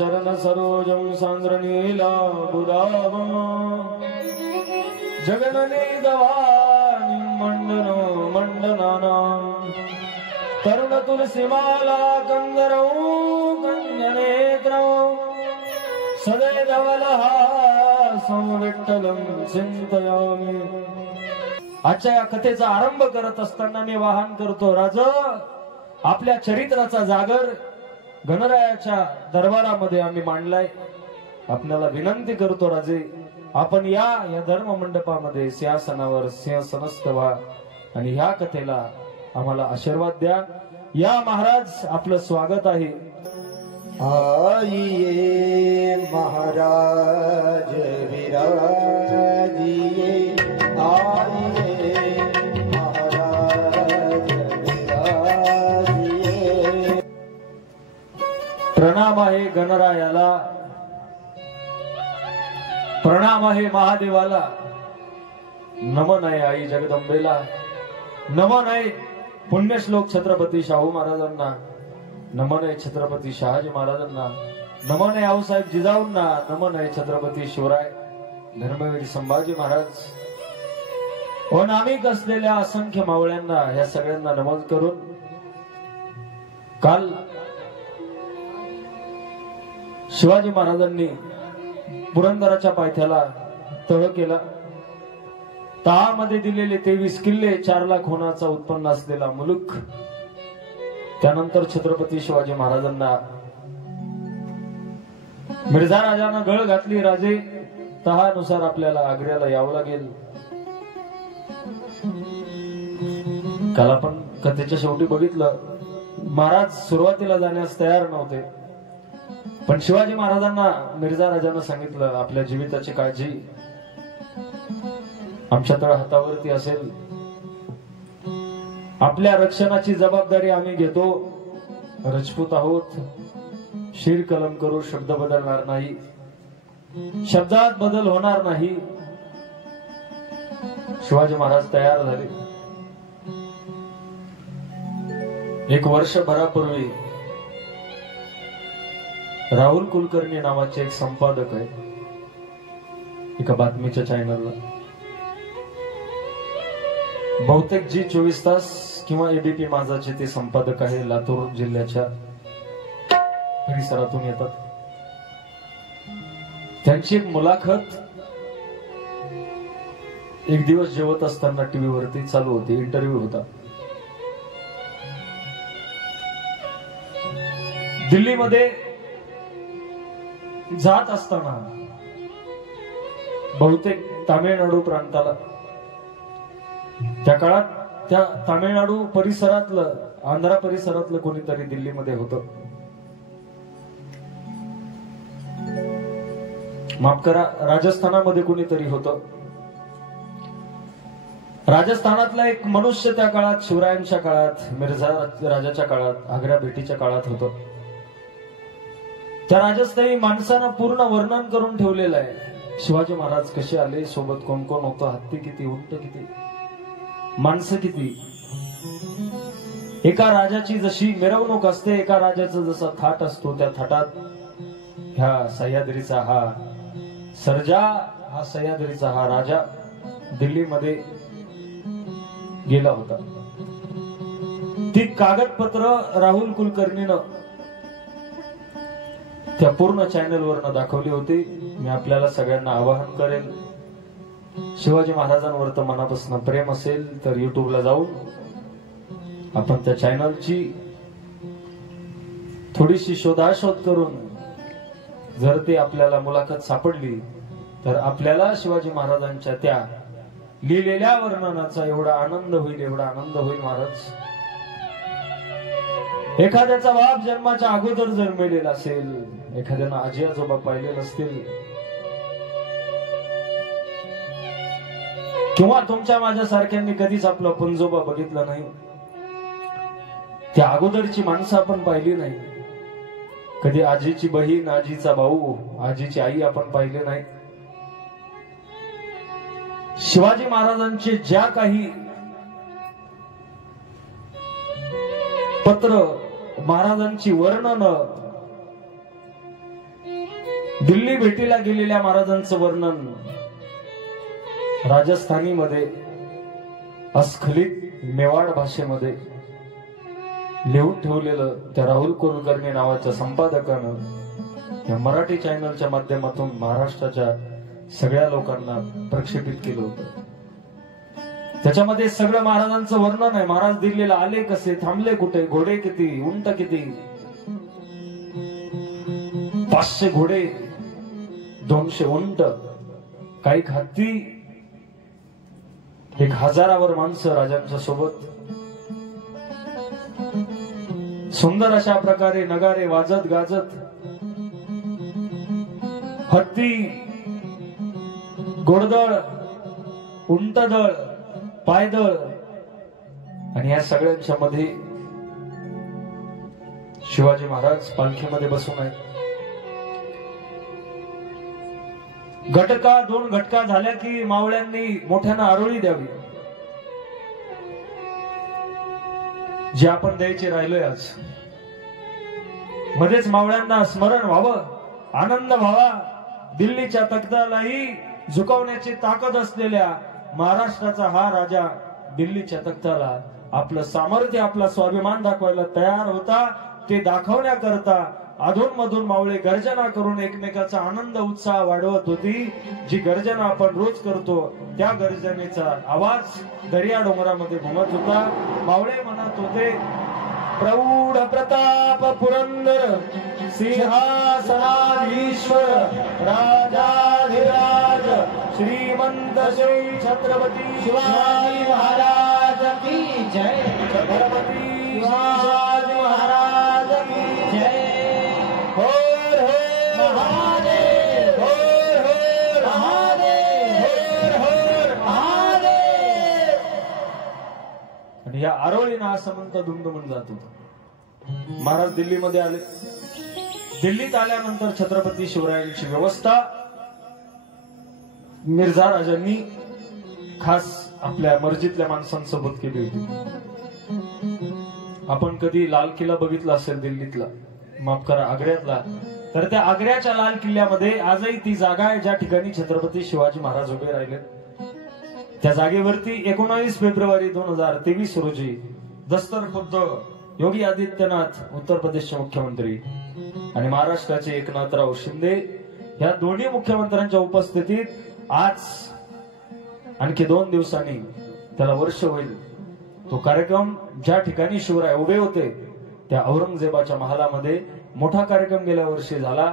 चरण सरोजं सांद्रनीला बुदावम जगननी दवानी मंडनो मंडनानां तरुण तुलसीमाला कंदरौ कंजनेत्रौ सदैवलहासं विठ्ठलं चिंतयामि। आजच्या या कथेचा आरंभ करत असताना मी आवाहन करतो, राजा आपल्या चरित्राचा जागर गणरायाच्या दरबारामध्ये आम्ही मांडलाय। आपल्याला विनंती करतो राजे, आपण या धर्म मंडपामध्ये सिंहासनावर सिंहासनस्थ व्हा आणि ह्या कथेला आम्हाला आशीर्वाद द्या। या महाराज आपलं स्वागत आहे। आइए महाराज विराजिए, आइए महाराज विराजिए। प्रणाम आहे गणरायाला, प्रणाम आहे महादेवाला, नमन आहे आई जगदंबेला, नमन आहे पुण्यश्लोक छत्रपती शाहू महाराजांना, नमन आहे छत्रपती शहाजी महाराजांना, नमन आहे आऊसाहेब जिजाऊंना, नमन आहे छत्रपती शिवराय धर्मवीर संभाजी महाराज व नामिक असलेल्या असंख्य मावळ्यांना, या सगळ्यांना नमन करून काल शिवाजी महाराजांनी पुरंदराच्या पायथ्याला तह केला। तहामध्ये दिलेले 23 किल्ले, 4 लाख होण्याचा उत्पन्न असलेला मुलुक, त्यानंतर छत्रपती शिवाजी महाराजांना मिर्झा राजानं गळ घातली। राजे तहानुसार आपल्याला आग्र्याला यावं लागेल। काल आपण कथेच्या शेवटी बघितलं, महाराज सुरुवातीला जाण्यास तयार नव्हते, पण शिवाजी महाराजांना मिर्झा राजानं सांगितलं, आपल्या जीविताची काळजी आमच्या तळ हातावरती असेल, आपल्या रक्षणाची जबाबदारी आम्ही घेतो, राजपूत आहोत, शीर कलम करू, शब्द बदलणार नाही, शब्दात बदल होणार नाही। शिवाजी महाराज तयार झाले। 1 वर्षभरापूर्वी राहुल कुलकर्णी नावाचे एक संपादक आहे एका बातमीच्या चॅनलला, बहुतेक जी 24 तास किंवा एबीपी माझाचे ते संपादक आहे, लातूर जिल्ह्याच्या परिसरातून येतात। त्यांची एक मुलाखत एक दिवस जेवत असताना टीव्ही वरती चालू होती, इंटरव्ह्यू होता। दिल्लीमध्ये जात असताना बहुतेक तामिळनाडू प्रांताला, त्या काळात त्या तामिळनाडू परिसरातलं, आंध्रा परिसरातलं कोणीतरी दिल्लीमध्ये होतं, माफ करा, राजस्थानामध्ये कोणीतरी होतं। राजस्थानातला एक मनुष्य त्या काळात, शिवरायांच्या काळात, मिर्झा राजाच्या काळात, आग्रा भेटीच्या काळात होतं। त्या राजस्थानी माणसानं पूर्ण वर्णन करून ठेवलेलं आहे, शिवाजी महाराज कसे आले, सोबत कोण कोण होतं, हत्ती किती, उंट किती, माणसं किती। एका राजाची जशी मिरवणूक असते, एका राजाचा जसा थाट असतो, त्या थाटात ह्या सह्याद्रीचा हा सर्जा, हा सह्याद्रीचा हा राजा दिल्लीमध्ये गेला होता। ती कागदपत्र राहुल कुलकर्णीनं त्या पूर्ण चॅनलवरनं दाखवली होती। मी आपल्याला सगळ्यांना आवाहन करेल, शिवाजी महाराजांवर तर मनापासून प्रेम असेल तर युट्यूबला जाऊन आपण त्या चॅनलची थोडीशी शोधाशोध करून जर ती आपल्याला मुलाखत सापडली तर आपल्याला शिवाजी महाराजांच्या त्या लिहिलेल्या वर्णनाचा एवढा आनंद होईल, एवढा आनंद होईल महाराज। एखाद्याचा बाप जन्माच्या अगोदर जन्मलेला असेल, एखाद्यानं आजी आजोबा पाहिले नसतील, किंवा तुमच्या माझ्या सारख्यांनी कधीच आपलं पंजोबा बघितलं नाही, त्या अगोदरची माणसं आपण पाहिली नाही, कधी आजीची बहीण, आजीचा भाऊ, आजीची आई आपण पाहिले नाही। शिवाजी महाराजांचे ज्या काही पत्र, महाराजांची वर्णन दिल्ली भेटीला गेलेल्या महाराजांचं वर्णन राजस्थानी मध्ये अस्खलित मेवाड भाषेमध्ये लिहून ठेवलेलं त्या राहुल कुलकर्णी नावाच्या संपादकानं या मराठी चॅनलच्या माध्यमातून महाराष्ट्राच्या सगळ्या लोकांना प्रक्षेपित केलं होतं. त्याच्यामध्ये सगळं महाराजांचं वर्णन आहे. महाराज दिल्लीला आले कसे, थांबले कुठे, घोडे किती, उंट किती, 500 घोडे, 200 उंट, काही हत्ती, 1000वर माणसं राजांच्या सोबत. सुंदर अशा प्रकारे नगारे वाजत गाजत हत्ती, घोडदळ, उंटदळ, पायदळ आणि या सगळ्यांच्या मध्ये शिवाजी महाराज पालखीमध्ये बसून आहेत. घटका 2 घटका झाल्या की मावळ्यांनी मोठ्यानं आरोळी द्यावी, जे आपण द्यायचे राहिलोय आज. मध्येच मावळ्यांना स्मरण व्हावं, आनंद व्हावा. दिल्लीच्या तख्तालाही झुकवण्याची ताकद असलेल्या महाराष्ट्राचा हा राजा दिल्लीच्या तख्ताला आपलं सामर्थ्य, आपला स्वाभिमान दाखवायला तयार होता. ते दाखवण्याकरता अधूनमधून मावळे गर्जना करून एकमेकाचा आनंद उत्साह वाढवत होती. जी गर्जना आपण रोज करतो त्या गर्जनेचा आवाज दर्या डोंगरामध्ये घुमत होता. मावळे म्हणत होते, प्रौढ प्रताप पुरंदर सिंहासनाधीश्वर राजाधिराज श्रीमंत श्री छत्रपती शिवाजी महाराज की जय. छत्रपती शिवाजी महाराज की जय. होर होर महादेव, होर होर महादेव, होर होर महादेव. आणि या आरोळीनं असं म्हणता दुमदुमून जात होतं. महाराज दिल्लीमध्ये आले. दिल्लीत आल्यानंतर छत्रपती शिवरायांची व्यवस्था मिर्झा राजांनी खास आपल्या मर्जीतल्या माणसांसोबत केली होती. आपण कधी लाल किल्ला बघितला असेल दिल्लीतला, माफ करा आग्र्यातला, तर त्या आग्र्याच्या लाल किल्ल्यामध्ये आजही ती जागा आहे ज्या ठिकाणी छत्रपती शिवाजी महाराज उभे राहिले. त्या जागेवरती 19 फेब्रुवारी 2023 रोजी दस्तर खुद्द योगी आदित्यनाथ उत्तर प्रदेशचे मुख्यमंत्री आणि महाराष्ट्राचे एकनाथराव शिंदे या दोन्ही मुख्यमंत्र्यांच्या उपस्थितीत आज आणखी 2 दिवसांनी त्याला वर्ष होईल. तो कार्यक्रम ज्या ठिकाणी शिवराय उभे होते त्या औरंगजेबाच्या महालामध्ये मोठा कार्यक्रम गेल्या वर्षी झाला.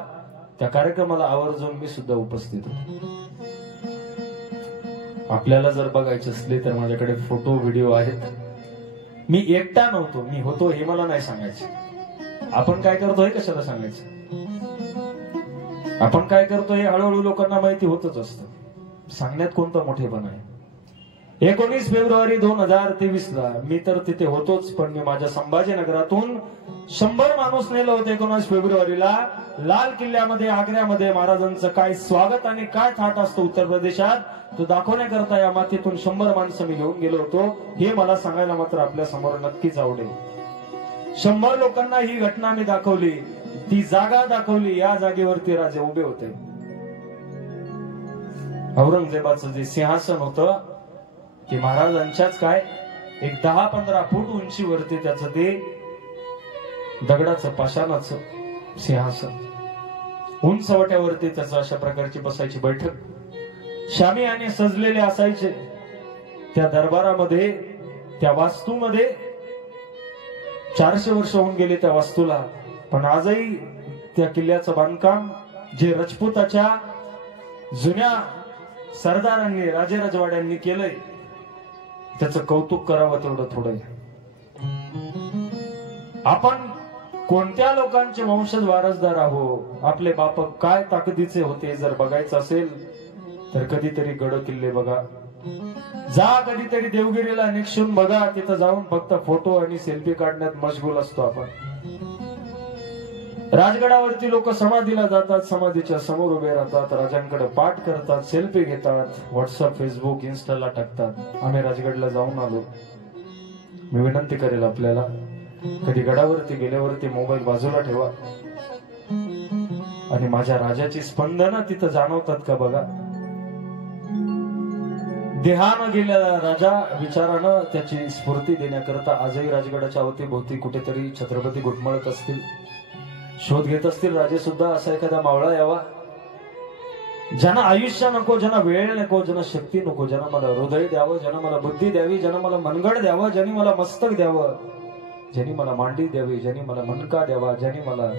त्या कार्यक्रमाला आवर्जून मी सुद्धा उपस्थित होतो. आपल्याला जर बघायचे असले तर माझ्याकडे फोटो व्हिडिओ आहेत. मी एकटा नव्हतो, मी होतो हे मला नाही सांगायचं. आपण काय करतो हे कशाला सांगायचं. आपण काय करतो हे हळूहळू लोकांना माहिती होतच असतं. सांगण्यात कोणता मोठेपणा आहे. 19 फेब्रुवारी 2023 ला मी तर तिथे होतोच, पण मी माझ्या संभाजीनगरातून 100 माणूस नेलं होतं 19 फेब्रुवारीला लाल किल्ल्यामध्ये आग्र्यामध्ये. महाराजांचं काय स्वागत आणि काय थाट असतो उत्तर प्रदेशात तो दाखवण्याकरता या मातीतून 100 माणसं मी घेऊन गेलो होतो. हे मला सांगायला मात्र आपल्या समोर नक्कीच आवडेल. 100 लोकांना ही घटना मी दाखवली, ती जागा दाखवली. या जागेवरती राजे उभे होते. औरंगजेबाचं जे सिंहासन होतं ते महाराजांच्याच काय एक 10-15 फूट उंचीवरती त्याचं ते दगडाचं पाषाणाचं सिंहासन. उंचवट्यावरती त्याचं अशा प्रकारची बसायची बैठक. शामियाने सजलेले असायचे. त्या दरबारामध्ये त्या वास्तूमध्ये 400 वर्ष होऊन गेले त्या वास्तूला, पण आजही त्या किल्ल्याचं बांधकाम जे राजपुताच्या जुन्या सरदारांनी राजेरजवाड्यांनी केलंय त्याचं कौतुक करावं तेवढं थोडं. आपण कोणत्या लोकांचे वंशज वारसदार आहोत, आपले बाप काय ताकदीचे होते जर बघायचं असेल तर कधीतरी गड किल्ले बघा. जा कधीतरी देवगिरीला निक्षून बघा. तिथं जाऊन फक्त फोटो आणि सेल्फी काढण्यात मशगूल असतो आपण. राजगडावरती लोक समाधीला जातात, समाधीच्या समोर उभे राहतात, राजांकडे पाठ करतात, सेल्फी घेतात, व्हॉट्सअप फेसबुक इन्स्टाला टाकतात. आम्ही राजगडला जाऊन आलो. मी विनंती करेल आपल्याला, कधी गडावरती गेल्यावरती मोबाईल बाजूला ठेवा. आणि माझ्या राजाची स्पंदनं तिथं जाणवतात का बघा. देहानं गेलेला राजा विचारानं त्याची स्फूर्ती देण्याकरता आजही राजगडाच्या अवतीभोवती कुठेतरी छत्रपती घुटमळत असतील, शोध घेत असतील राजे सुद्धा. असा एखादा मावळा यावा ज्यांना आयुष्य नको, ज्यांना वेळ नको, ज्यांना शक्ती नको, ज्यांना मला हृदय द्यावं, ज्यांना मला बुद्धी द्यावी, ज्यांना मला मनगड द्यावं, ज्यांनी मला मस्तक द्यावं, ज्यांनी मला मांडी द्यावी, ज्यांनी मला मनका द्यावा, ज्यांनी मला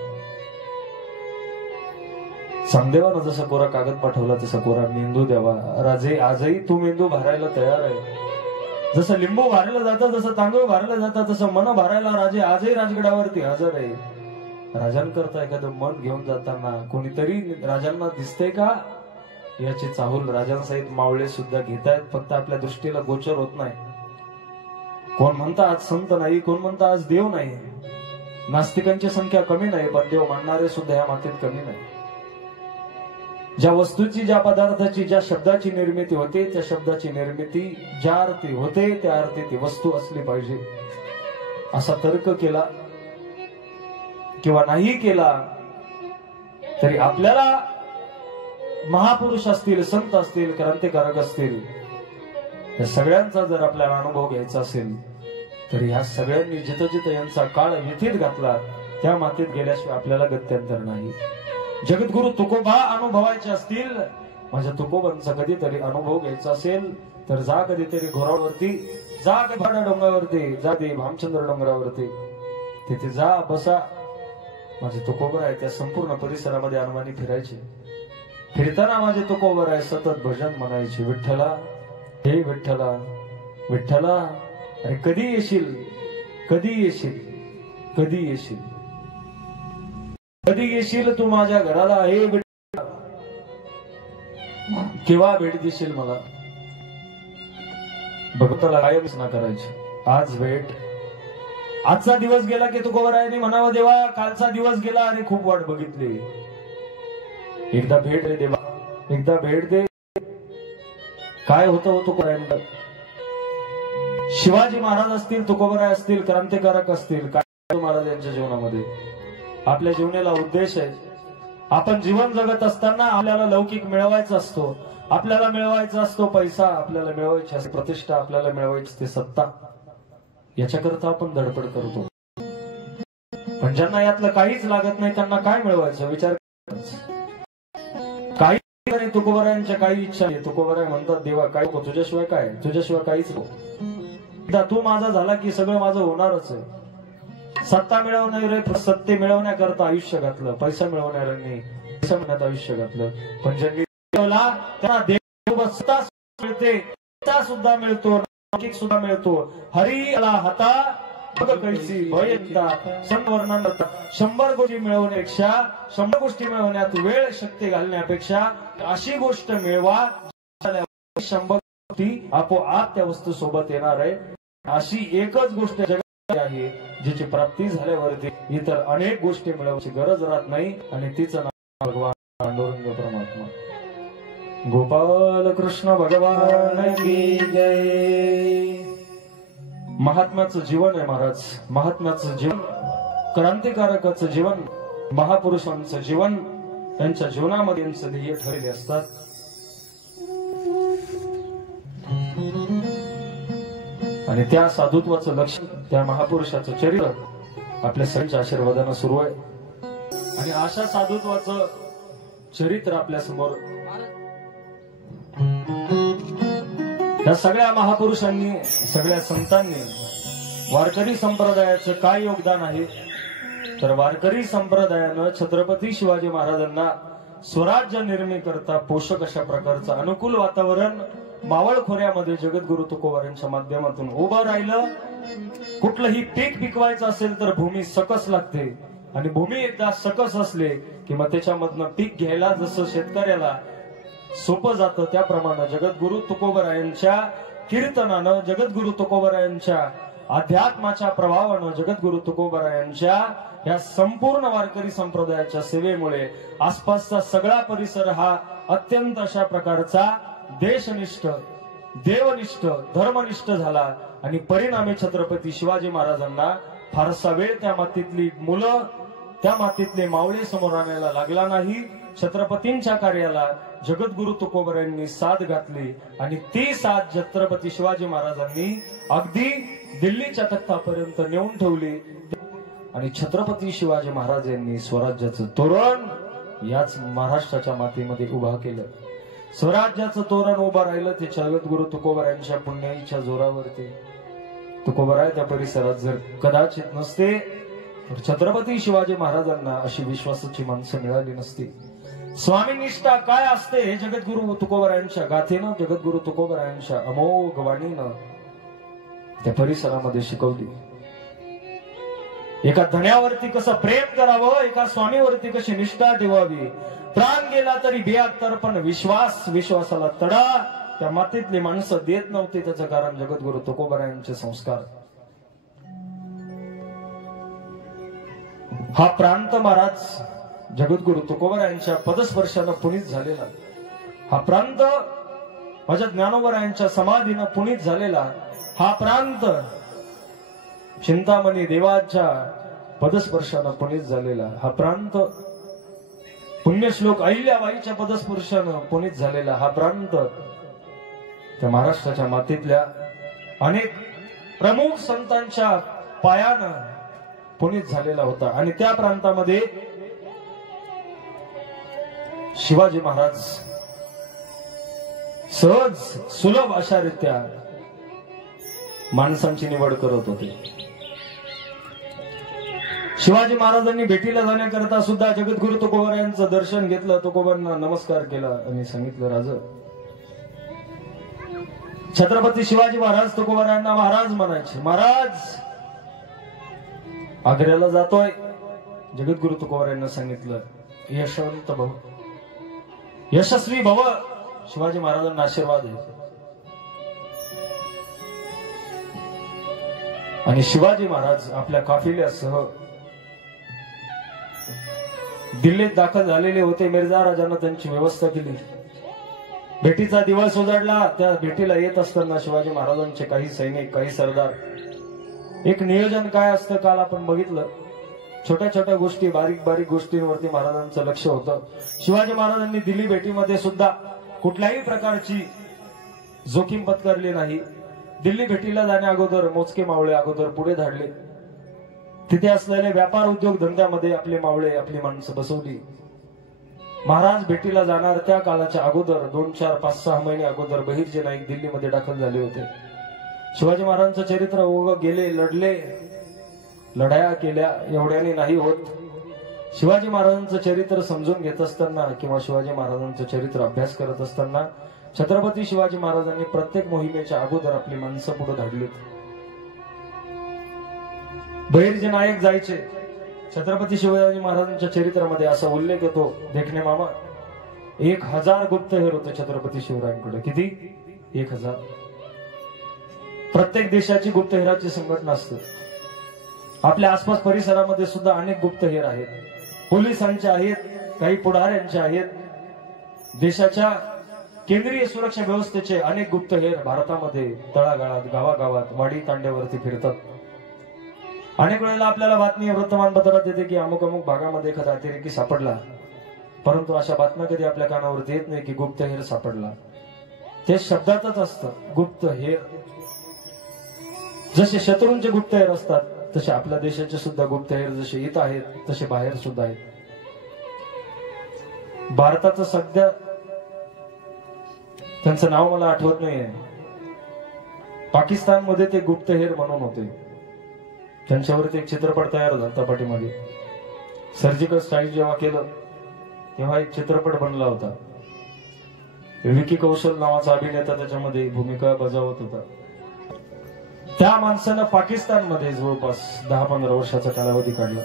चांदेवानं जसा कोरा कागद पाठवला तसा कोरा मेंदू द्यावा. राजे आजही तू मेंदू भरायला तयार आहे. जसं लिंबू भरलं जातं, जसं तांदूळ भरलं जातं, तसं मन भरायला राजे आजही राजगडावरती हजर आहे. राजांकरता एखादं मन घेऊन जाताना कोणीतरी राजांना दिसतंय का याची चाहूल राजांसहित मावळे सुद्धा घेतायत. फक्त आपल्या दृष्टीला गोचर होत नाही. कोण म्हणता आज संत नाही, कोण म्हणता आज देव नाही. नास्तिकांची संख्या कमी नाही, पण देव मानणारे सुद्धा या मातीत कमी नाही. ज्या वस्तूची, ज्या पदार्थाची, ज्या शब्दाची निर्मिती होते, त्या शब्दाची निर्मिती ज्या अर्थी होते त्या अर्थी ती वस्तू असली पाहिजे असा तर्क केला किंवा नाही केला तरी आपल्याला महापुरुष असतील, संत असतील, क्रांतिकारक असतील, या सगळ्यांचा जर आपल्याला अनुभव घ्यायचा असेल तर ह्या सगळ्यांनी जिथं जिथं यांचा काळ व्यथित घातला त्या मातीत गेल्याशिवाय आपल्याला गत्यंतर नाही. जगद्गुरु तुकोबा अनुभवायचे असतील, माझ्या तुकोबांचा कधीतरी अनुभव घ्यायचा असेल तर जा कधीतरी घोरावरती, जा कधी डोंगरावरती, जा दे भामचंद्र डोंगरावरती, तिथे जा बसा. माझे तुकोबर आहे त्या संपूर्ण परिसरामध्ये अनवाणी फिरायचे. फिरताना माझे तुकोबर आहे सतत भजन म्हणायचे. विठ्ठला, हे विठ्ठला, विठ्ठला, अरे कधी येशील, कधी येशील, कधी येशील, कधी येशील तू माझ्या घराला, हे विठ्ठला, केव्हा भेट देशील मला. भक्ताला कायमच ना करायची. आज भेट, आजचा दिवस गेला की तुकोबरायांनी म्हणावं देवा कालचा दिवस गेला आणि खूप वाट बघितली. एकदा भेट रे देवा, एकदा भेट दे. काय होतं तुकोबरायांना. शिवाजी महाराज असतील, तुकोबराय असतील, क्रांतिकारक असतील, काय महाराज यांच्या जीवनामध्ये आपल्या जीवनाला उद्देश आहे. आपण जीवन जगत असताना आपल्याला लौकिक मिळवायचा असतो, आपल्याला मिळवायचा असतो पैसा, आपल्याला मिळवायची असते प्रतिष्ठा, आपल्याला मिळवायची असते सत्ता. याच्याकरता आपण धडपड करतो. पण ज्यांना यातलं काहीच लागत नाही त्यांना काय मिळवायचं विचार काही नाही. तुकोबरायांच्या काही इच्छा आहे. तुकोबराय म्हणतात देवा काय नको, तुझ्याशिवाय काय, तुझ्याशिवाय काहीच नको. एकदा तू माझा झाला की सगळं माझं होणारच आहे. सत्ता मिळवणारे सत्ते मिळवण्याकरता आयुष्य घातलं, पैसा मिळवणाऱ्यांनी पैसा मिळवण्यात आयुष्य घातलं. पण ज्यांनी त्यांना देव सत्ता मिळते, सत्ता सुद्धा मिळतो, सुद्धा मिळतो. हरी आला हाता बघ कैसी भयंता संवर्णन. 100 गोष्टी मिळवण्यापेक्षा, 100 गोष्टी मिळवण्यात वेळ शक्ती घालण्यापेक्षा अशी गोष्ट मिळवा 100 गोष्टी आपोआप त्या वस्तू सोबत येणार आहे. अशी एकच गोष्ट जगात आहे जिची प्राप्ती झाल्यावरती इतर अनेक गोष्टी मिळवण्याची गरज राहत नाही. आणि तीच नाव भगवान पांडुरंग परमात्मा. गोपाल कृष्ण भगवान की जय. महात्म्याचं जीवन आहे महाराज. महात्म्याचं जीवन, क्रांतिकारकाचं जीवन, महापुरुषांचं जीवन, त्यांच्या जीवनामध्ये यांचं ध्येय ठरलेले असतात. आणि त्या साधुत्वाचं लक्ष, त्या महापुरुषाचं चरित्र आपल्या सगळ्यांच्या आशीर्वादानं सुरू आहे. आणि अशा साधुत्वाचं चरित्र आपल्या समोर या सगळ्या महापुरुषांनी, सगळ्या संतांनी वारकरी संप्रदायाचं काय योगदान आहे तर वारकरी संप्रदायानं छत्रपती शिवाजी महाराजांना स्वराज्य निर्मिती करता पोषक अशा प्रकारचं अनुकूल वातावरण मावळ खोऱ्यामध्ये जगद्गुरु तुकोबारांच्या माध्यमातून उभं राहिलं. कुठलंही पीक पिकवायचं असेल तर भूमी सकस लागते आणि भूमी एकदा सकस असले कि मग त्याच्यामधनं पीक घ्यायला जसं शेतकऱ्याला सोपं जातं त्याप्रमाणे जगद्गुरु तुकोबारायांच्या कीर्तनानं, जगद्गुरु तुकोबारायांच्या अध्यात्माच्या प्रभावानं, जगद्गुरु तुकोबारायांच्या या संपूर्ण वारकरी संप्रदायाच्या सेवेमुळे आसपासचा सगळा परिसर हा अत्यंत अशा प्रकारचा देशनिष्ठ, देवनिष्ठ, धर्मनिष्ठ झाला. आणि परिणामी छत्रपती शिवाजी महाराजांना फारसा वेळ त्या मातीतली मुलं त्या मातीतले मावळे समोर आणायला लागला नाही. छत्रपतींच्या कार्याला जगद्गुरु तुकोबरायांनी साथ घातली आणि ती साथ छत्रपती शिवाजी महाराजांनी अगदी दिल्लीच्या तख्तापर्यंत नेऊन ठेवली. आणि छत्रपती शिवाजी महाराज यांनी स्वराज्याचं तोरण याच महाराष्ट्राच्या मातीमध्ये उभा केलं. स्वराज्याचं तोरण उभं राहिलं ते जगद्गुरु तुकोबरायांच्या पुण्याईच्या जोरावरती. तुकोबराय त्या परिसरात जर कदाचित नसते तर छत्रपती शिवाजी महाराजांना अशी विश्वासाची माणसं मिळाली नसती. स्वामीनिष्ठा काय असते हे जगद्गुरु तुकोबरायांच्या गाथेनं, जगद्गुरु तुकोबरायांच्या अमोघ वाणीनं त्या परिसरामध्ये शिकवली. एका धन्यावरती कसं प्रेम करावं, एका स्वामीवरती कशी निष्ठा ठेवावी. प्राण गेला तरी बेअत्तर पण विश्वासाला तडा त्या मातीतली माणसं देत नव्हती. त्याचं कारण जगद्गुरु तुकोबरायांचे संस्कार. हा प्रांत महाराज जगद्गुरु तुकोबरायांच्या पदस्पर्शानं पुनीत झालेला, हा प्रांत माझ्या ज्ञानोबरायांच्या समाधीनं पुनीत झालेला, हा प्रांत चिंतामणी देवाच्या पदस्पर्शानं पुनीत झालेला, हा प्रांत पुण्यश्लोक अहिल्याबाईच्या पदस्पर्शानं पुनीत झालेला, हा प्रांत त्या महाराष्ट्राच्या मातीतल्या अनेक प्रमुख संतांच्या पायानं पुनीत झालेला होता. आणि त्या प्रांतामध्ये शिवाजी महाराज सहज सुलभ अशा रीत्या माणसांची निवड करत होते. शिवाजी महाराजांनी भेटीला जाण्याकरता सुद्धा जगद्गुरु तुकोबरायांचं दर्शन घेतलं. तुकोबांना नमस्कार केला आणि सांगितलं, राज छत्रपती शिवाजी महाराज तुकोबरायांना महाराज म्हणायचे. महाराज आग्र्याला जातोय. जगद्गुरु तुकोबरायांना सांगितलं, यशवंत भव, यशस्वी भव. शिवाजी महाराजांना आशीर्वाद आहे. आणि शिवाजी महाराज आपल्या काफिल्यासह दिल्लीत दाखल झालेले होते. मिर्झा राजांना त्यांची व्यवस्था केली. भेटीचा दिवस उजाडला. त्या भेटीला येत असताना शिवाजी महाराजांचे काही सैनिक, काही सरदार, एक नियोजन काय असतं काल आपण बघितलं. छोट्या छोट्या गोष्टी, बारीक बारीक गोष्टींवरती महाराजांचं लक्ष होतं. शिवाजी महाराजांनी दिल्ली भेटीमध्ये सुद्धा कुठल्याही प्रकारची जोखीम पत्करली नाही. दिल्ली भेटीला जाण्या अगोदर मोजके मावळे अगोदर पुढे धाडले. तिथे असलेले व्यापार उद्योग धंद्यामध्ये आपले मावळे, आपली माणसं बसवली. महाराज भेटीला जाणार त्या काळाच्या अगोदर 2, 4, 5, 6 महिने अगोदर बहिर्जे नाईक दिल्लीमध्ये दाखल झाले होते. शिवाजी महाराजांचं चरित्र उभं गेले, लढले, लढाया केल्या, एवढ्याने नाही होत. शिवाजी महाराजांचं चरित्र समजून घेत असताना किंवा शिवाजी महाराजांचं चरित्र अभ्यास करत असताना छत्रपती शिवाजी महाराजांनी प्रत्येक मोहिमेच्या अगोदर आपली माणसं पुढे धाडलीत. बहिर्जे नायक जायचे. छत्रपती शिवाजी महाराजांच्या चरित्रामध्ये असा उल्लेख येतो, देखणे मामा, 1000 गुप्तहेर होते छत्रपती शिवरायांकडे. किती? 1000. प्रत्येक देशाची गुप्तहेराची संघटना असते. आपल्या आसपास परिसरामध्ये सुद्धा अनेक गुप्तहेर आहेत. पोलिसांचे आहेत, काही पुढाऱ्यांचे आहेत. देशाच्या केंद्रीय सुरक्षा व्यवस्थेचे अनेक गुप्तहेर भारतामध्ये तळागाळात, गावागावात, वाडी तांड्यावरती फिरतात. अनेक वेळेला आपल्याला बातमी वृत्तमानपत्रात येते की अमुक अमुक भागामध्ये एखादा अतिरेकी सापडला, परंतु अशा बातम्या कधी आपल्या कानावरती येत नाही की गुप्तहेर सापडला. ते शब्दातच असतं, गुप्तहेर. जसे शत्रूंचे गुप्तहेर असतात तसे आपल्या देशाचे सुद्धा गुप्तहेर जसे इथं आहेत तसे बाहेर सुद्धा आहेत. भारताचं सध्या त्यांचं नाव मला आठवत नाहीये. पाकिस्तानमध्ये ते गुप्तहेर म्हणून होते. त्यांच्यावरती एक चित्रपट तयार झाला पाठीमागे. सर्जिकल स्ट्राईक जेव्हा केलं तेव्हा एक चित्रपट बनला होता. विकी कौशल नावाचा अभिनेता त्याच्यामध्ये भूमिका बजावत होता. त्या माणसानं पाकिस्तानमध्ये जवळपास 10-15 वर्षाचा कालावधी काढला.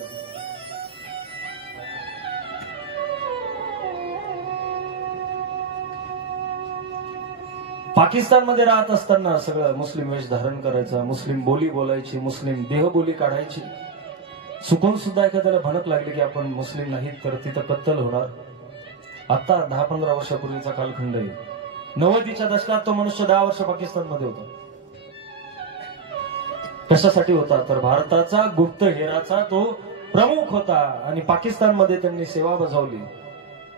पाकिस्तानमध्ये राहत असताना सगळं मुस्लिम वेश धारण करायचा, मुस्लिम बोली बोलायची, मुस्लिम देहबोली काढायची. चुकून सुद्धा एखाद्याला भनक लागली की आपण मुस्लिम नाहीत तर तिथं कत्तल होणार. आता 10-15 वर्षापूर्वीचा कालखंड आहे. 90च्या दशकात तो मनुष्य 10 वर्ष पाकिस्तानमध्ये होता. कशासाठी होता तर भारताचा गुप्तहेराचा तो प्रमुख होता आणि पाकिस्तानमध्ये त्यांनी सेवा बजावली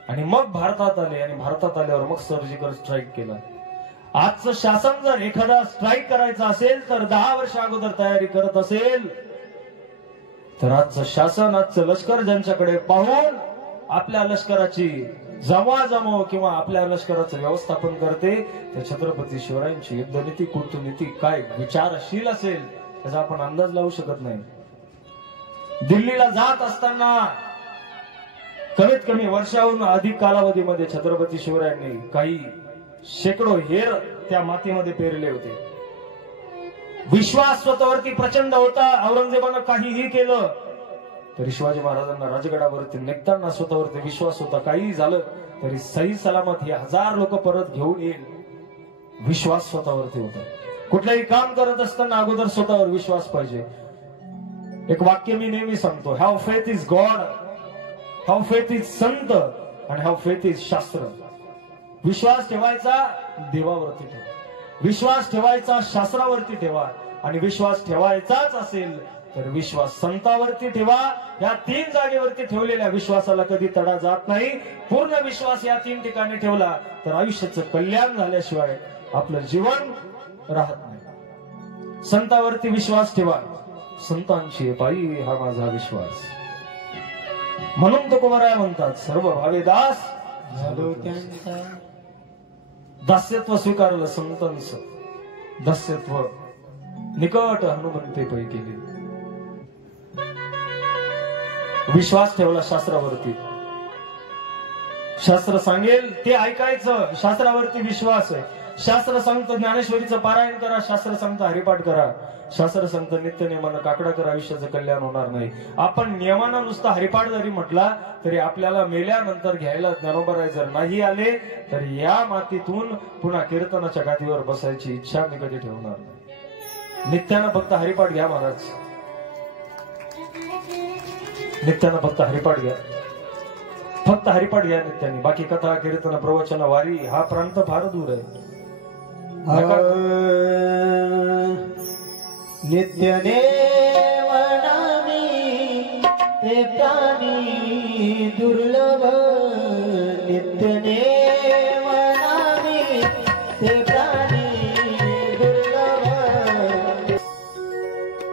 आणि मग भारतात आले आणि भारतात आल्यावर मग सर्जिकल स्ट्राईक केला. आजचं शासन जर एखादा स्ट्राईक करायचा असेल तर 10 वर्ष अगोदर तयारी करत असेल तर आजचं शासन, आजचं लष्कर ज्यांच्याकडे पाहून आपल्या लष्कराची जमवाजमव किंवा आपल्या लष्कराचं व्यवस्थापन करते ते छत्रपती शिवरायांची युद्धनीती, कूटनीती काय विचारशील असेल त्याचा आपण अंदाज लावू शकत नाही. दिल्लीला जात असताना कमीत कमी वर्षाहून अधिक कालावधीमध्ये छत्रपती शिवरायांनी काही शेकडो हेर त्या मातीमध्ये पेरले होते. विश्वास स्वतःवरती प्रचंड होता. औरंगजेबानं काहीही केलं तरी शिवाजी महाराजांना राजगडावरती निघताना स्वतःवरती विश्वास होता. काहीही झालं तरी सही सलामत हे 1000 लोक परत घेऊन येईल, विश्वास स्वतःवरती होता. कुठलंही काम करत असताना अगोदर स्वतःवर विश्वास पाहिजे. एक वाक्य मी नेहमी सांगतो, have faith is God, have faith is संत आणि हॅव फेथ इज शास्त्र. विश्वास ठेवायचा देवावरती ठेवा, विश्वास ठेवायचा शास्त्रावरती ठेवा आणि विश्वास ठेवायचाच असेल तर विश्वास संतावरती ठेवा. या 3 जागेवरती ठेवलेल्या विश्वासाला कधी तडा जात नाही. पूर्ण विश्वास या 3 ठिकाणी ठेवला तर आयुष्याचं कल्याण झाल्याशिवाय आपलं जीवन राहत नाही. संतावरती विश्वास ठेवा, संतांची पायी हा माझा विश्वास. म्हणून तुकोबराय म्हणतात, सर्व भावे दास झालो त्यांचा. दास्यत्व स्वीकारलं संतांचं, दास्यत्व निकट हनुमंते पै केले. विश्वास ठेवला शास्त्रावरती, शास्त्र सांगेल ते ऐकायचं, शास्त्रावरती विश्वास आहे. शास्त्र सांगतं ज्ञानेश्वरीचं पारायण करा, शास्त्र सांगतं हरिपाठ करा, शास्त्र सांगतं नित्य नियमानं काकडा करा, आयुष्याचं कल्याण होणार नाही. आपण नियमानं नुसता हरिपाठ जरी म्हटला तरी आपल्याला मेल्यानंतर घ्यायला ज्ञानोबराय जर नाही आले तर या मातीतून पुन्हा कीर्तनाच्या गादीवर बसायची इच्छा मी कधी ठेवणार नाही. नित्यानं फक्त हरिपाठ घ्या महाराज, नित्यानं फक्त हरिपाठ घ्या, फक्त हरिपाठ घ्या नित्याने. बाकी कथा कीर्तन प्रवचन वारी हा प्रांत फार दूर आहे. नित्यने वनामी ते प्राणी दुर्लभ, नित्यने वनामी ते प्राणी दुर्लभ.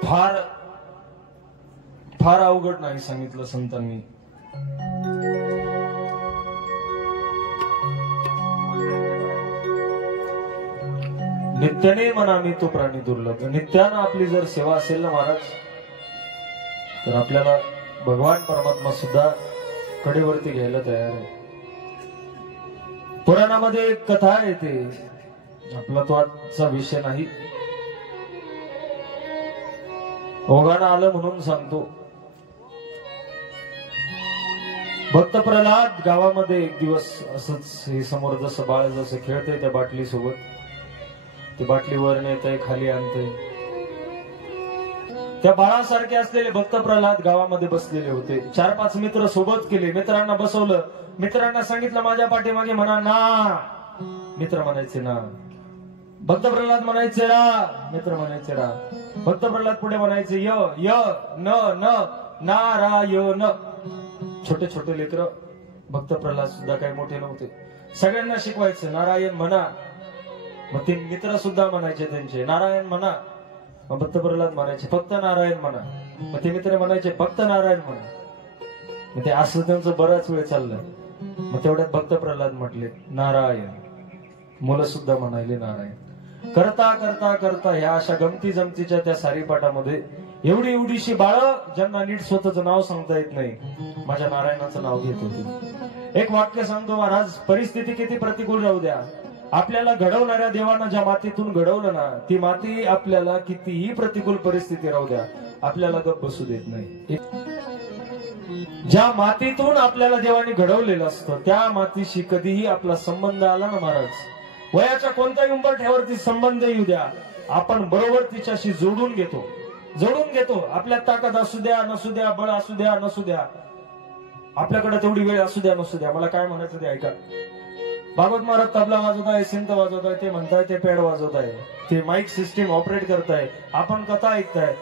फार फार अवघड नाही सांगितलं संतांनी. नित्याने मनामी तो प्राणी दुर्लभ. नित्यानं आपली जर सेवा असेल ना महाराज तर आपल्याला भगवान परमात्मा सुद्धा कडेवरती घ्यायला तयार आहे. पुराणामध्ये एक कथा येते, आपला तो आजचा विषय नाही, ओघानं आलं म्हणून सांगतो. भक्त प्रल्हाद गावामध्ये एक दिवस असंच हे समोर जसं बाळ जसं खेळतंय त्या बाटली सोबत, ती बाटली वर नेतंय खाली आणतंय. त्या बाळासारखे असलेले भक्त प्रल्हाद गावामध्ये बसलेले होते. 4-5 मित्र सोबत केले, मित्रांना बसवलं, मित्रांना सांगितलं माझ्या पाठीमागे म्हणा ना. मित्र म्हणायचे ना. भक्त प्रल्हाद म्हणायचे रा, मित्र म्हणायचे रा. भक्त प्रल्हाद पुढे म्हणायचे य य न न नारायण. छोटे छोटे लेकर, भक्त प्रल्हाद सुद्धा काही मोठे नव्हते, सगळ्यांना शिकवायचं नारायण म्हणा. मग ते मित्र सुद्धा म्हणायचे त्यांचे नारायण म्हणा. मग भक्त प्रल्हाद म्हणायचे फक्त नारायण म्हणा. मग ते मित्र म्हणायचे फक्त नारायण म्हणा. मग ते असं त्यांचं बराच वेळ चाललं. मग तेवढ्यात भक्त प्रल्हाद म्हटले नारायण. मुलं सुद्धा म्हणाले नारायण. करता करता करता ह्या अशा गमती जमतीच्या त्या सारीपाठामध्ये एवढी एवढीशी बाळ ज्यांना नीट स्वतःचं नाव सांगता येत नाही माझ्या नारायणाचं नाव घेत होते. एक वाक्य सांगतो महाराज, परिस्थिती किती प्रतिकूल राहू द्या, आपल्याला घडवणाऱ्या देवानं ज्या मातीतून घडवलं ना ती माती आपल्याला कितीही प्रतिकूल परिस्थिती राहू द्या आपल्याला गप बसू देत नाही. ज्या मातीतून आपल्याला देवाने घडवलेलं असतं त्या मातीशी कधीही आपला संबंध आला ना महाराज, वयाच्या कोणत्याही उंबरठ्यावरती संबंध येऊ द्या, आपण बरोबर तिच्याशी जोडून घेतो. आपल्या ताकद असू द्या नसू द्या, बळ असू द्या नसू द्या, आपल्याकडे तेवढी वेळ असू द्या नसू द्या. मला काय म्हणायचं ते ऐका. भागवत महाराज तबला वाजवत आहे, सिंत वाजवत आहे, ते म्हणताय ते पॅड वाजवत आहे, ते माईक सिस्टीम ऑपरेट करताय, आपण कथा ऐकताय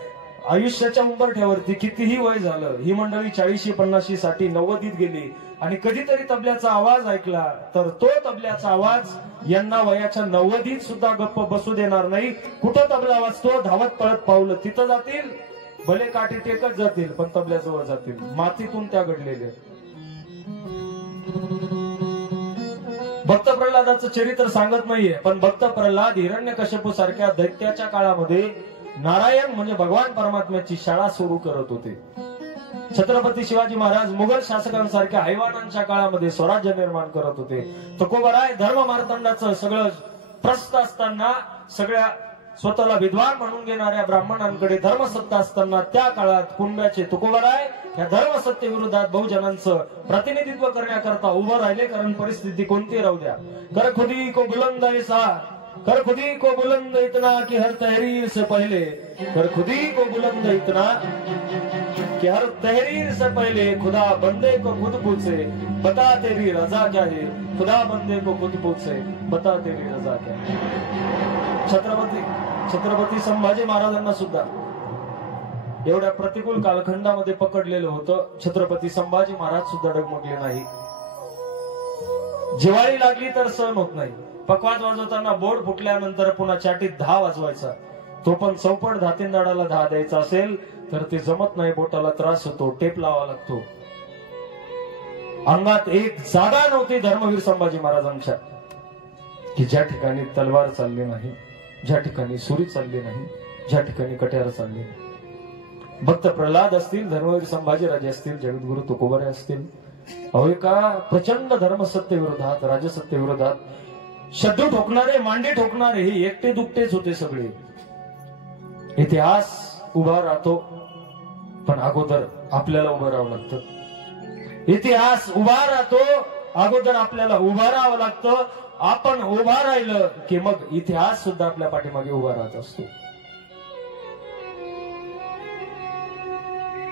आयुष्याच्या उंबरठ्यावरती कितीही वय झालं, ही मंडळी 40, 50, 60, 90 गेली आणि कधीतरी तबल्याचा आवाज ऐकला तर तो तबल्याचा आवाज यांना वयाच्या 90 सुद्धा गप्प बसू देणार नाही. कुठं तबला वाजतो धावत पळत पावलं तिथं जातील, भले काठी टेकत जातील पण तबल्याजवळ जातील. मातीतून त्या घडलेले. भक्त प्रल्हादाचं चरित्र सांगत नाहीये, पण भक्त प्रल्हाद हिरण्यकश्यपू सारख्या दैत्याच्या काळामध्ये नारायण म्हणजे भगवान परमात्म्याची शाळा सुरू करत होते. छत्रपती शिवाजी महाराज मुघल शासकांसारख्या हैवानांच्या काळामध्ये स्वराज्य निर्माण करत होते. तुकोबाराय धर्म मार्तंडाचं सगळं प्रस्त असताना, सगळ्या स्वतःला विद्वान म्हणून घेणाऱ्या ब्राह्मणांकडे धर्मसत्ता असताना त्या काळात कुंड्याचे तुकोबाराय या धर्मसत्ते विरोधात बहुजनांचं प्रतिनिधित्व करण्याकरता उभं राहिले. कारण परिस्थिती कोणती राहू द्या. कर खुदी को बुलंद ऐसा, कर खुदी को बुलंद इतना कि हर तहरीर से पहले, कर खुदी को बुलंद इतना कि हर तहरीर से पहले खुदा बंदे को खुद पूछे बता तेरी रजा क्या है, खुदा बंदे को खुद पूछे बता तेरी रजा क्या है. छत्रपती संभाजी महाराजांना सुद्धा एवढ्या प्रतिकूल कालखंडामध्ये पकडलेलं होतं. छत्रपती संभाजी महाराज सुद्धा डगमगले नाही. जिवाळी लागली तर सहन होत नाही. पकवाज वाजवताना बोर्ड फुटल्यानंतर पुन्हा चाटीत 10 वाजवायचा. तो पण चौपट धातींदाडाला 10 द्यायचा असेल तर ते जमत नाही. बोटाला त्रास होतो, टेप लावावा लागतो. अंगात एक जागा नव्हती धर्मवीर संभाजी महाराजांच्या की ज्या ठिकाणी तलवार चालली नाही, ज्या ठिकाणी सुरी चालली नाही, ज्या ठिकाणी कट्यार चालली नाही. भक्त प्रल्हाद असतील, धर्मवीर संभाजीराजे असतील, जगद्गुरु तुकोबाराय असतील, अहो एका प्रचंड धर्मसत्ते विरोधात, राजसत्ते विरोधात शड्डू ठोकणारे, मांडे ठोकणारे हे एकटे दुकटेच होते सगळे. इतिहास उभा राहतो पण अगोदर आपल्याला उभं राहावं लागतं. इतिहास उभा राहतो, अगोदर आपल्याला उभं राहावं लागतं. आपण उभा राहिलं की मग इतिहास सुद्धा आपल्या पाठीमागे उभा राहत असतो.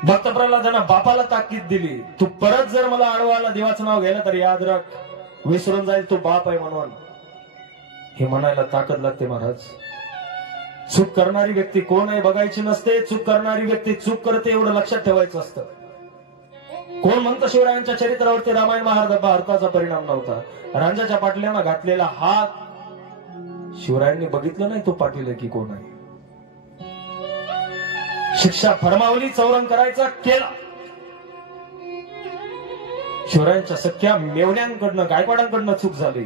भक्त प्रल्हादांना बापाला ताकीद दिली, तू परत जर मला आडवाला देवाचं नाव घ्यायला तर याद राख, विसरून जाईल तू बाप आहे म्हणून. हे म्हणायला ताकद लागते महाराज. चूक करणारी व्यक्ती कोण आहे बघायची नसते. चूक करणारी व्यक्ती चूक करते एवढं लक्षात ठेवायचं असतं. कोण म्हणतं शिवरायांच्या चरित्रावरती रामायण महाभारताचा परिणाम नव्हता. रांजाच्या पाटल्यानं घातलेला हात शिवरायांनी बघितलं नाही तो पाटील की कोण आहे. शिक्षा फरमावली, चौरंग करायचा केला. शिवरायांच्या सख्या मेवण्यांकडनं, गायकवाडांकडनं चूक झाली.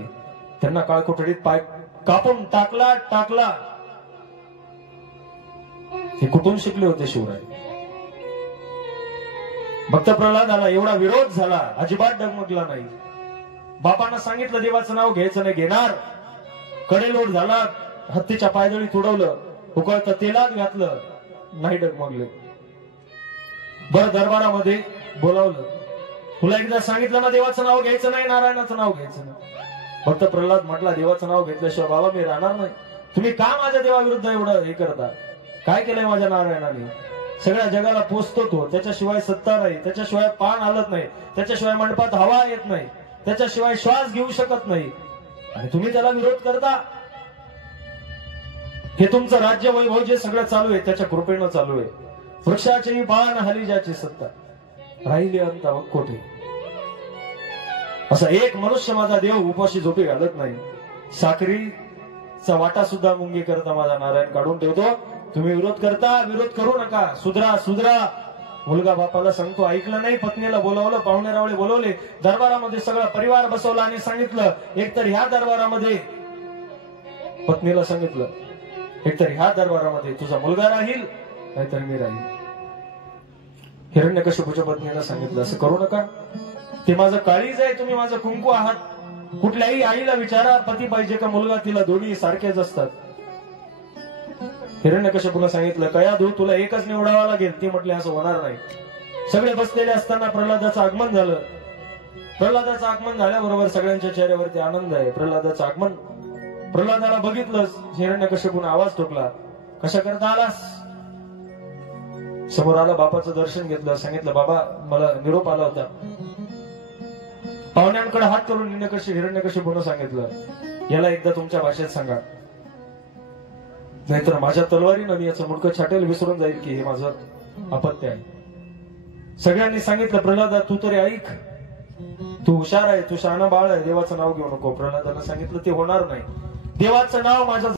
त्यांना काळकोठडीत पाय कापून टाकला. हे कुठून शिकले होते शिवराय. भक्त प्रल्हादाला एवढा विरोध झाला, अजिबात डगमगला नाही. बापानं सांगितलं देवाचं नाव घ्यायचं नाही, घेणार. कडेलोट झाला, हत्तीच्या पायदळी तुडवलं, उकळतं तेलात घातलं, नाही डगमगले. बर दरबारामध्ये बोलावलं, तुला एकदा सांगितलं ना देवाचं नाव घ्यायचं नाही, नारायणाचं नाव घ्यायचं नाही. भक्त प्रल्हाद म्हटला देवाचं नाव घेतल्याशिवाय बाबा मी राहणार नाही. तुम्ही का माझ्या देवाविरुद्ध एवढं हे करता. काय केलंय माझ्या नारायणाने. सगळ्या जगाला पोचतो तो, त्याच्याशिवाय सत्ता नाही, त्याच्याशिवाय पान हलत नाही, त्याच्याशिवाय मंडपात हवा येत नाही, त्याच्याशिवाय श्वास घेऊ शकत नाही, आणि तुम्ही त्याला विरोध करता. हे तुमचं राज्य वैभव जे सगळं चालू आहे त्याच्या कृपेनं चालू आहे. वृक्षाचेही पान हली ज्याची सत्ता, राहिली अंत कोठे. असा एक मनुष्य माझा देव उपाशी झोपी घालत नाही. साखरीचा वाटा सुद्धा मुंगी करता माझा नारायण काढून ठेवतो. तुम्ही विरोध करता, विरोध करू नका. सुधरा. मुलगा बापाला सांगतो, ऐकलं नाही. पत्नीला बोलावलं, पाहुणे रावळे बोलवले, दरबारामध्ये सगळा परिवार बसवला आणि सांगितलं एकतर ह्या दरबारामध्ये, पत्नीला सांगितलं एकतर ह्या दरबारामध्ये तुझा मुलगा राहील नाहीतर मी राहील. हिरण्यकश्यपूच्या पत्नीला सांगितलं असं करू नका, ते माझं काळीज आहे, तुम्ही माझं कुंकू आहात. कुठल्याही आईला विचारा पती पाहिजे का मुलगा, तिला दोन्ही सारखेच असतात. हिरण्यकश्यपूला सांगितलं कया धू तुला एकच निवडावा लागेल. ती म्हटली असं होणार नाही. सगळे बसलेले असताना प्रल्हादाचं आगमन झालं. प्रल्हादाचं आगमन झाल्याबरोबर सगळ्यांच्या चेहऱ्यावरती आनंद आहे. प्रल्हादाचं आगमन, प्रल्हादाला बघितलं, हिरण्यकश्यपूने आवाज ठोकला, कशा करता आलास. समोर आला, बापाचं दर्शन घेतलं, सांगितलं बाबा मला निरोप आला होता. पाहुण्यांकडे हात करून हिरण्यकश्यपूने सांगितलं याला एकदा तुमच्या भाषेत सांगा. नाहीतर माझ्या तलवारीनं मी याचं मुडकं छाटेल, विसरून जाईल की हे माझं अपत्य आहे. सगळ्यांनी सांगितलं प्रल्हादा तू तरी ऐक, तू हुशार आहे, तू शहाणा बाळ आहे, देवाचं नाव घेऊ नको. प्रल्हादानं सांगितलं ते होणार नाही. देवाचं नाव माझ्या